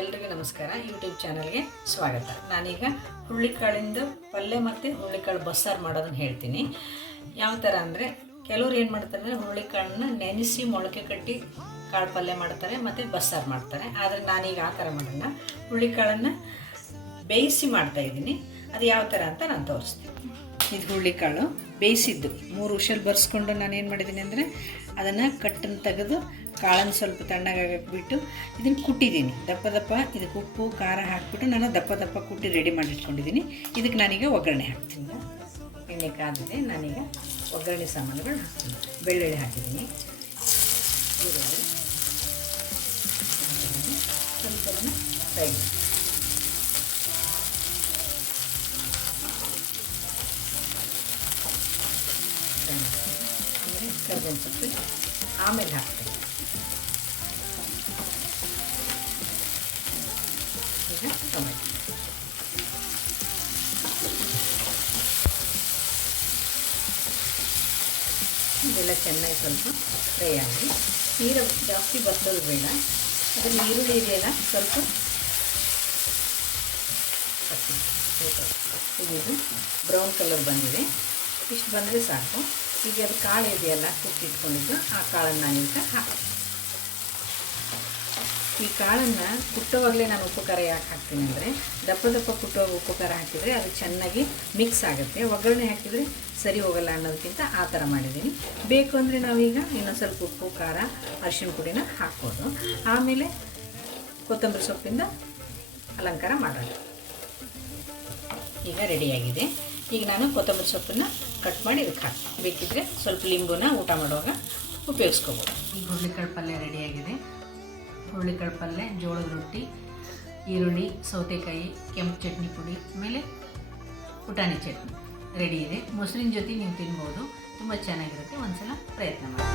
ಎಲ್ರಿಗೂ ನಮಸ್ಕಾರ. ಯೂಟ್ಯೂಬ್ ಚಾನಲ್ಗೆ ಸ್ವಾಗತ. ನಾನೀಗ ಹುರುಳಿಕಾಳಿಂದ ಪಲ್ಯ ಮತ್ತು ಹುರುಳಿಕಾಳು ಬಸ್ಸಾರು ಮಾಡೋದನ್ನು ಹೇಳ್ತೀನಿ. ಯಾವ ಥರ ಅಂದರೆ, ಕೆಲವ್ರು ಏನು ಮಾಡ್ತಾರೆ ಅಂದರೆ ಹುರುಳಿಕಾಳನ್ನ ನೆನೆಸಿ ಮೊಳಕೆ ಕಟ್ಟಿ ಕಾಳು ಪಲ್ಯ ಮಾಡ್ತಾರೆ ಮತ್ತು ಬಸ್ಸಾರು ಮಾಡ್ತಾರೆ. ಆದರೆ ನಾನೀಗ ಆ ಥರ ಮಾಡೋಣ. ಹುರುಳಿಕಾಳನ್ನು ಬೇಯಿಸಿ ಮಾಡ್ತಾಯಿದ್ದೀನಿ. ಅದು ಯಾವ ಥರ ಅಂತ ನಾನು ತೋರಿಸ್ತೀನಿ. ಇದು ಹುರುಳಿಕಾಳು ಬೇಯಿಸಿದ್ದು 3 ವಿಷಲ್ ಬರ್ಸ್ಕೊಂಡು ನಾನು ಏನು ಮಾಡಿದ್ದೀನಿ ಅಂದರೆ, ಅದನ್ನು ಕಟ್ಟನ್ನು ತೆಗೆದು ಕಾಳನ್ನು ಸ್ವಲ್ಪ ತಣ್ಣಗಾಗಿಬಿಟ್ಟು ಇದನ್ನು ಕುಟ್ಟಿದ್ದೀನಿ. ದಪ್ಪ ಇದಕ್ಕೆ ಉಪ್ಪು ಖಾರ ಹಾಕಿಬಿಟ್ಟು ನಾನು ದಪ್ಪ ಕುಟ್ಟಿ ರೆಡಿ ಮಾಡಿಟ್ಕೊಂಡಿದ್ದೀನಿ. ಇದಕ್ಕೆ ನಾನೀಗ ಒಗ್ಗರಣೆ ಹಾಕ್ತೀನಿ. ಎಣ್ಣೆ ಕಾದಿದೆ, ನಾನೀಗ ಒಗ್ಗರಣೆ ಸಾಮಾನುಗಳು ಹಾಕ್ತೀನಿ. ಬೆಳ್ಳುಳ್ಳಿ ಹಾಕಿದ್ದೀನಿ, ಈರುಳ್ಳಿ ಹಾಕಿದ್ದೀನಿ, ಸ್ವಲ್ಪ ಫ್ರೈ ಆಮೇಲೆ ಕರ್ಬೇವಿನ ಸೊಪ್ಪು ಆಮೇಲೆ ಹಾಕ್ತೀನಿ. ಈಗ ಟೊಮೆಟೊ ಇದೆಲ್ಲ ಚೆನ್ನಾಗಿ ಸ್ವಲ್ಪ ಫ್ರೈ ಆಗಿ, ನೀರು ಜಾಸ್ತಿ ಬರ್ತದೆ ಬೇಡ. ಅದರಲ್ಲಿ ಈರುಳ್ಳಿ ಇದೆಯಲ್ಲ ಸ್ವಲ್ಪ ಇದು ಬ್ರೌನ್ ಕಲರ್ ಬಂದಿದೆ. ಇಷ್ಟು ಬಂದರೆ ಸಾಕು. ಈಗ ಅದು ಕಾಳು ಇದೆಯಲ್ಲ ಕುಟ್ಟಿಟ್ಕೊಂಡಿದ್ದು, ಆ ಕಾಳನ್ನು ನಾನೀಗ ಹಾಕ್ತೀನಿ. ಈ ಕಾಳನ್ನು ಕುಟ್ಟೋವಾಗಲೇ ನಾನು ಉಪ್ಪು ಖಾರ ಯಾಕೆ ಹಾಕ್ತೀನಿ ಅಂದರೆ, ದಪ್ಪ ಕುಟ್ಟುವಾಗ ಉಪ್ಪು ಖಾರ ಹಾಕಿದರೆ ಅದು ಚೆನ್ನಾಗಿ ಮಿಕ್ಸ್ ಆಗುತ್ತೆ. ಒಗ್ಗರಣೆ ಹಾಕಿದರೆ ಸರಿ ಹೋಗಲ್ಲ ಅನ್ನೋದಕ್ಕಿಂತ ಆ ಥರ ಮಾಡಿದ್ದೀನಿ. ಬೇಕು ಅಂದರೆ ನಾವೀಗ ಇನ್ನೊಂದು ಸ್ವಲ್ಪ ಉಪ್ಪು ಖಾರ ಅರಿಶಿಣ ಪುಡಿನ ಹಾಕ್ಬೋದು. ಆಮೇಲೆ ಕೊತ್ತಂಬರಿ ಸೊಪ್ಪಿಂದ ಅಲಂಕಾರ ಮಾಡೋಣ. ಈಗ ರೆಡಿಯಾಗಿದೆ. ಈಗ ನಾನು ಕೊತ್ತಂಬರಿ ಸೊಪ್ಪನ್ನು ಕಟ್ ಮಾಡಿ ಇದಕ್ಕೆ ಹಾಕ್ತೀನಿ. ಬೇಕಿದ್ದರೆ ಸ್ವಲ್ಪ ಲಿಂಬುನ ಊಟ ಮಾಡುವಾಗ ಉಪಯೋಗಿಸ್ಕೋಬೋದು. ಈಗ ಹುರುಳಿಕಾಳು ಪಲ್ಯ ರೆಡಿಯಾಗಿದೆ. ಹುರುಳಿಕಾಳು ಪಲ್ಯ, ಜೋಳದ ರೊಟ್ಟಿ, ಈರುಳ್ಳಿ, ಸೌತೆಕಾಯಿ, ಕೆಂಪು ಚಟ್ನಿ ಪುಡಿ, ಆಮೇಲೆ ಪುಟಾಣಿ ಚಟ್ನಿ ರೆಡಿ ಇದೆ. ಮೊಸರಿನ ಜೊತೆ ನೀವು ತಿನ್ಬೋದು, ತುಂಬ ಚೆನ್ನಾಗಿರುತ್ತೆ. ಒಂದ್ಸಲ ಪ್ರಯತ್ನ ಮಾಡಿ.